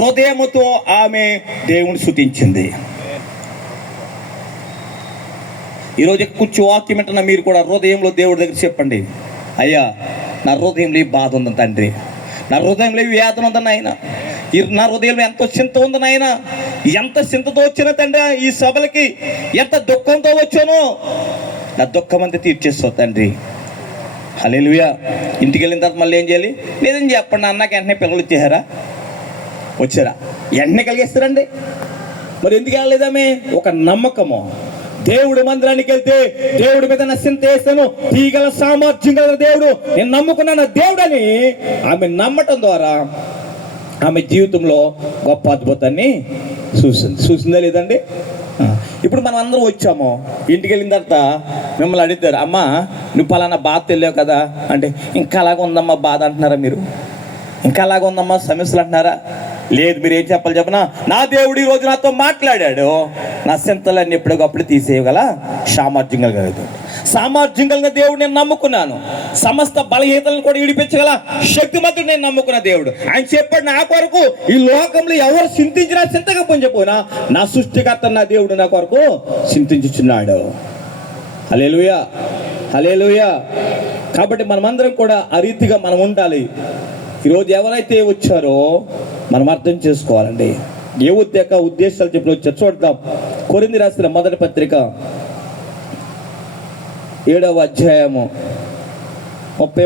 హృదయముతో ఆమె దేవుని స్తుతించింది. ఈరోజు కూర్చో వాక్యం వింటున్న మీరు కూడా హృదయంలో దేవుడి దగ్గర చెప్పండి, అయ్యా నా హృదయంలో ఈ బాధ ఉంది తండ్రి, నా హృదయంలో ఈ వేదన ఉంది నాయన, నా హృదయంలో ఎంతో చింత ఉంది నాయన, ఎంత చింతతో వచ్చిన తండ్రి ఈ సభలకి, ఎంత దుఃఖంతో వచ్చానో నా దుఃఖం అంతా తీర్చేస్తావు తండ్రి. హల్లెలూయా. ఇంటికి వెళ్ళిన తర్వాత మళ్ళీ ఏం చేయాలి? లేదని చెప్పండి, అన్నాక వెంటనే పిల్లలు వచ్చారా వెంటనే కలిగేస్తారండి. మరి ఎందుకు వెళ్ళలేదామే? ఒక నమ్మకము. దేవుడు మందిరానికి వెళ్తే దేవుడి మీద నా చింత వేస్తాను, తీగల సామర్థ్యం గల దేవుడు, నేను నమ్ముకున్న దేవుడు అని ఆమె నమ్మటం ద్వారా ఆమె జీవితంలో గొప్ప అద్భుతాన్ని చూసిందా లేదండి? ఇప్పుడు మనం అందరం వచ్చాము, ఇంటికి వెళ్ళిన తర్వాత మిమ్మల్ని అడుగుతారు, అమ్మా నువ్వు పలానా బాధ తెలియవు కదా అంటే, ఇంకా అలాగ ఉందమ్మా బాధ అంటున్నారా మీరు? ఇంకా అలాగ ఉందమ్మా సమస్యలు అంటున్నారా? లేదు. మీరు ఏం చెప్పాలి చెప్పనా? నా దేవుడు ఈ రోజు నాతో మాట్లాడాడు, నా చింతలన్నీ ఎప్పటికప్పుడు తీసేయగల సామర్థ్యం కలిగిన సామర్థ్యం కలిగిన దేవుడు నేను నమ్ముకున్నాను. సమస్త బలహీనతలను కూడా విడిపించగల శక్తిమంతుడు నేను నమ్ముకున్న దేవుడు. ఆయన చెప్పాడు, నా కొరకు ఈ లోకంలో ఎవరు చింతించినా చింతకపోయినా నా సృష్టికర్త నా దేవుడు నా కొరకు చింతించుచున్నాడు. హల్లెలూయా, హల్లెలూయా. కాబట్టి మనమందరం కూడా ఆ రీతిగా మనం ఉండాలి. ఈరోజు ఎవరైతే వచ్చారో మనం అర్థం చేసుకోవాలండి, ఏ ఉద్దేశాలు చెప్పి వచ్చారు. చూద్దాం, కొరింథీ రాసిన మొదటి పత్రిక 7వ అధ్యాయము 30